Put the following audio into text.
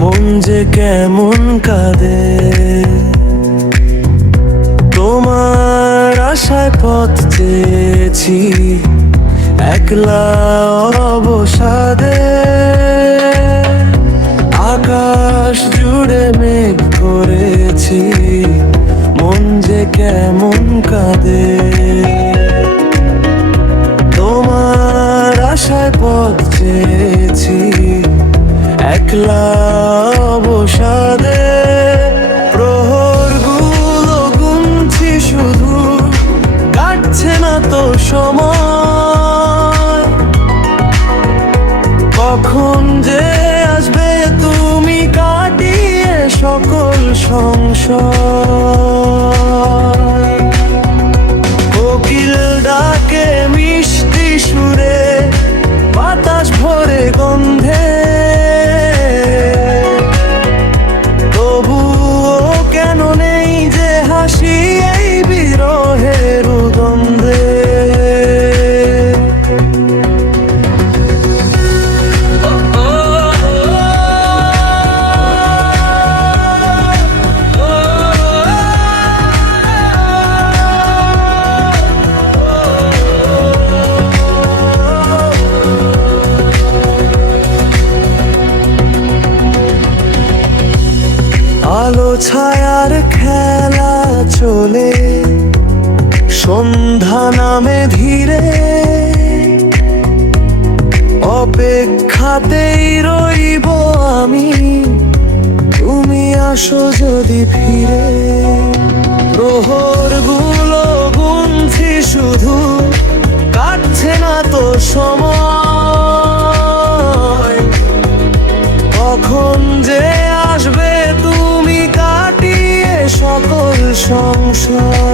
মন যে কেমন কাঁদে, তোমার আশায় পথ চেয়েছি একলা অবসাদে। আকাশ জুড়ে মেঘ করেছি, মন যে কেমন কাঁদে। তোমার আশায় পথ চেয়েছি একলা অবসাদে। প্রহরগুলো গুনছি শুধু, কাটছে না তো সময়। কখন যে আসবে তুমি কাটিয়ে সকল সংশয়। কোকিল ডাকে মিষ্টি সুরে, বাতাস ভরে গন্ধে, তবুও কেন নেই যে হাসি এই বিরহের দ্বন্দ্বে। আলো ছায়ার খেলা চলে, সন্ধ্যা নামে ধীরে। অপেক্ষাতেই রইব আমি, তুমি আসো যদি ফিরে। প্রহরগুলো গুনছি শুধু, কাটছে না তো সময়। কখন যে আসবে তুমি কাটিয়ে সকল সংশয়।